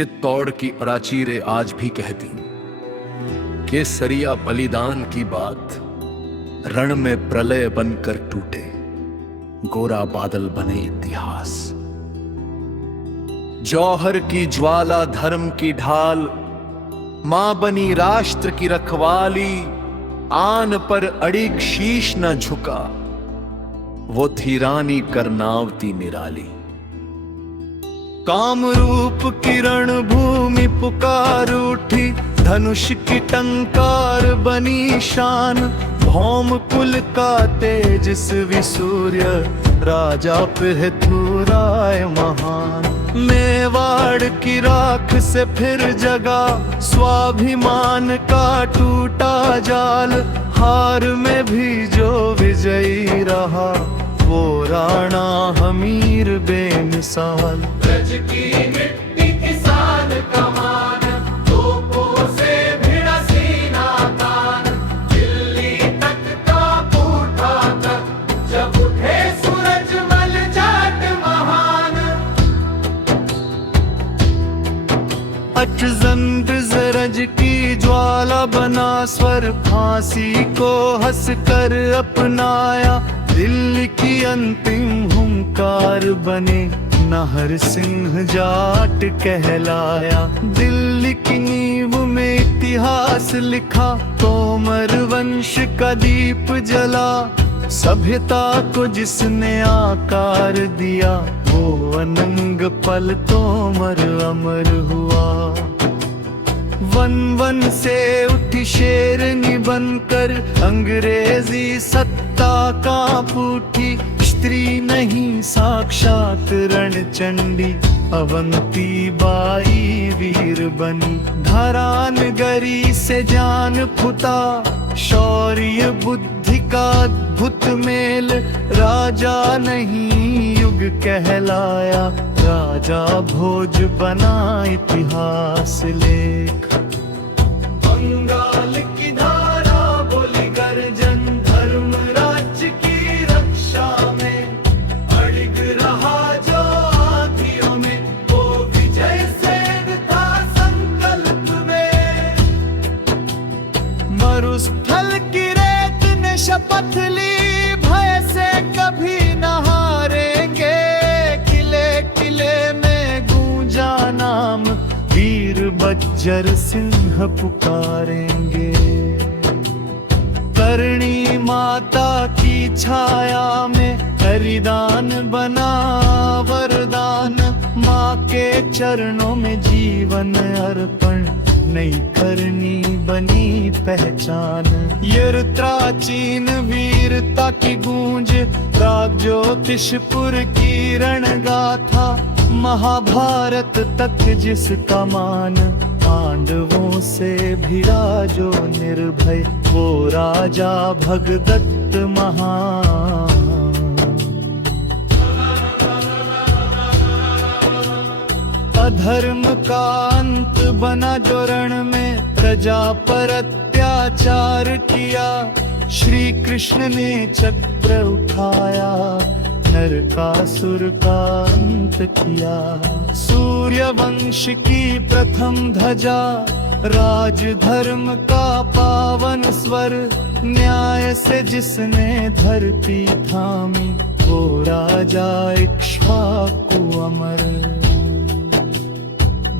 चित्तौड़ की प्राचीरें आज भी कहती केसरिया बलिदान की बात, रण में प्रलय बनकर टूटे, गोरा बादल बने इतिहास। जौहर की ज्वाला धर्म की ढाल, मां बनी राष्ट्र की रखवाली, आन पर अड़िग शीश न झुका, वो थी रानी कर्नावती निराली। कामरूप किरण भूमि पुकार उठी, धनुष की टंकार बनी शान, भौम कुल का तेजस्वी सूर्य, राजा पृथुराय महान। मेवाड़ की राख से फिर जगा, स्वाभिमान का टूटा जाल, हार में भी जो विजयी रहा, वो राणा हमीर बेमिसाल। ब्रज की मिट्टी किसान का मान, तोपों से भिड़ा सीना तान, दिल्ली तक का पूठा तक, जब उठे सूरजमल जाट महान। अचजंद जरज की ज्वाला बना स्वर, फांसी को हंस कर अपनाया, दिल्ली की अंतिम हुंकार बने, नाहर सिंह जाट कहलाया। दिल्ली की नींव में इतिहास लिखा, तोमर वंश का दीप जला, सभ्यता को जिसने आकार दिया, वो अनंग पल तोमर अमर हुआ। वन वन से उठी शेरनी बनकर, अंग्रेजी सत्ता कांप उठी, स्त्री नहीं साक्षात रणचंडी, अवंती बाई वीर बनी। धरानगरी से जान फुटा, शौर्य बुद्धि का अद्भुत मेल, राजा नहीं युग कहलाया, राजा भोज बना इतिहास लेख। बंगाल की धारा बोली गर्जन, धर्म राज्य की रक्षा में, अड़िग रहा जो आंधियों में, वो विजय सेन था संकल्प में। मरुस्थल की रेत ने शपथ ली, भय से कभी न हारेंगे, किले किले में गूंजा नाम, वीर बज्जर सिंह पुकारेंगे। करणी माता की छाया में, हरिदान बना वरदान, माँ के चरणों में जीवन अर्पण, नई करनी बनी पहचान। यत्राचीन वीरता की गूंज, प्राग्ज्योतिषपुर की रणगाथा, महाभारत तक जिसका मान, पांडवों से भिड़ा जो निर्भय, वो राजा भगदत्त महान। अधर्म का अंत बना जो रण में, प्रजा पर अत्याचार किया, श्री कृष्ण ने चक्र उठाया, नरकासुर का अंत किया। सूर्य वंश की प्रथम ध्वजा, राज धर्म का पावन स्वर, न्याय से जिसने धरती थामी, वो राजा इक्ष्वाकु अमर।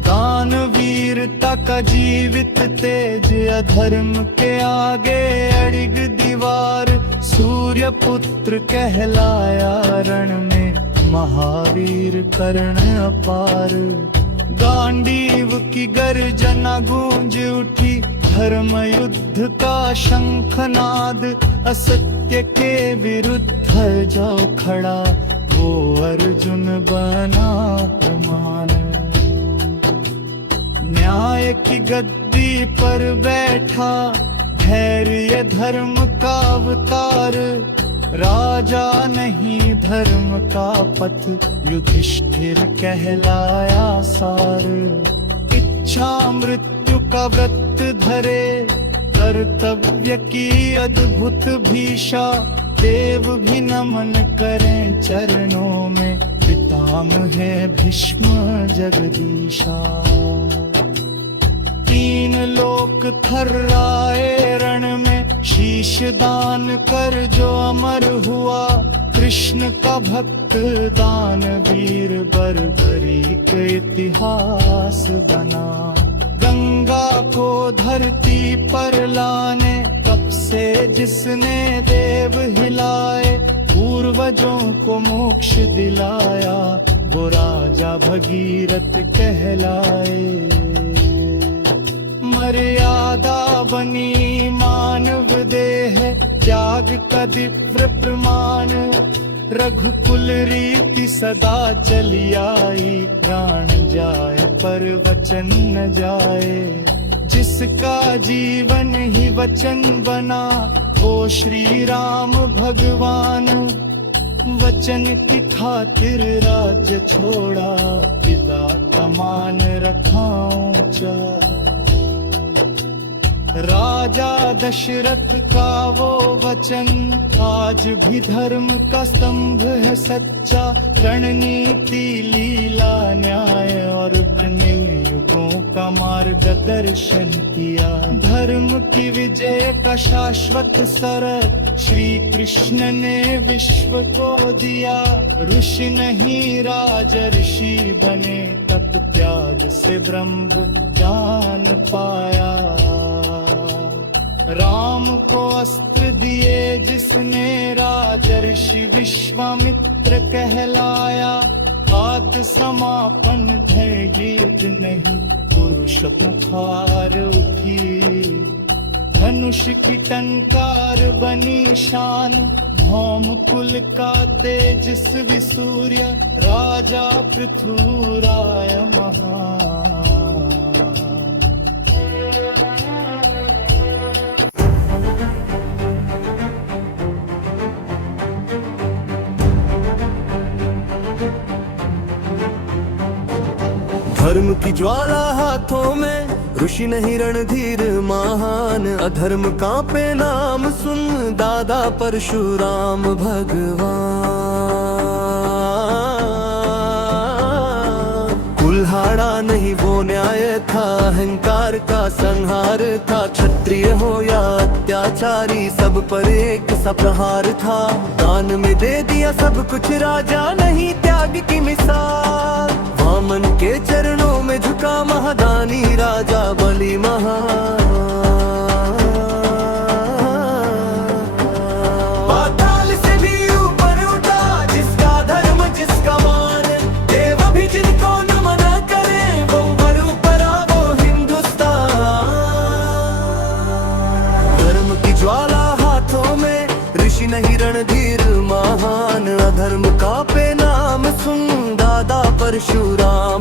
दान वीरता का जीवित तेज, अधर्म के आगे अड़िग दीवार, सूर्य पुत्र कहलाया रण में, महावीर कर्ण अपार। गांडीव की गर्जना गूंज उठी, धर्म युद्ध का शंखनाद, असत्य के विरुद्ध जाओ खड़ा, वो अर्जुन बना प्रमाण। न्याय की गद्दी पर बैठा, धैर्य धर्म का अवतार, राजा नहीं धर्म का पथ, युधिष्ठिर कहलाया सार। इच्छा मृत्यु का व्रत धरे, कर्तव्य की अद्भुत भीषा, देव भी नमन करें चरणों में, पिता नाम है भीष्म जगदीशा। तीन लोक थर्राए रण में, शीश दान कर जो अमर हुआ। कृष्ण का भक्त दानवीर, बर्बरी का इतिहास बना। गंगा को धरती पर लाने, कब से जिसने देव हिलाए। पूर्वजों को मोक्ष दिलाया, वो राजा भगीरथ कहलाए। मर्यादा बनी मानव देह, त्याग का दिव्य प्रमाण। रघुकुल रीति सदा चली आई, प्राण जाए पर वचन न जाए। जिसका जीवन ही वचन बना, वो श्री राम भगवान। वचन की खातिर राज्य छोड़ा, पिता का मान रखा ऊंचा। राजा दशरथ का वो वचन, आज भी धर्म का स्तंभ है सच्चा। रणनीति लीला न्याय और अपने युगों का मार्गदर्शन किया। धर्म की विजय का शाश्वत सरक, श्री कृष्ण ने विश्व को दिया। ऋषि नहीं राज ऋषि बने, तप त्याग से ब्रह्म जान पाया। राम को अस्त्र दिए जिसने, राजर्षि विश्वामित्र कहलाया। आद समापन धैर्य नहीं, पुरुष पुकार उठी। धनुष की टंकार बनी शान, भौम कुल का तेजस्वी सूर्य। राजा पृथुराय महान। धर्म की ज्वाला हाथों में, ऋषि नहीं रणधीर महान। अधर्म कांपे नाम सुन, दादा परशुराम भगवान। कुल्हाड़ा नहीं वो न्याय था, अहंकार का संहार था। क्षत्रिय हो या अत्याचारी, सब पर एक सा प्रहार था। दान में दे दिया सब कुछ, राजा नहीं त्याग की मिसाल। वामन के चरणों में झुका महादानी, राजा बलि महान। पाताल से भी ऊपर उठा, जिसका धर्म जिसका मान। देव भी जिनको नमन करे, वो वर ऊपरा वो हिंदुस्तान। धर्म की ज्वाला हाथों में, ऋषि नहीं रणधीर महान। अधर्म का पे नाम सुन, दादा परशुराम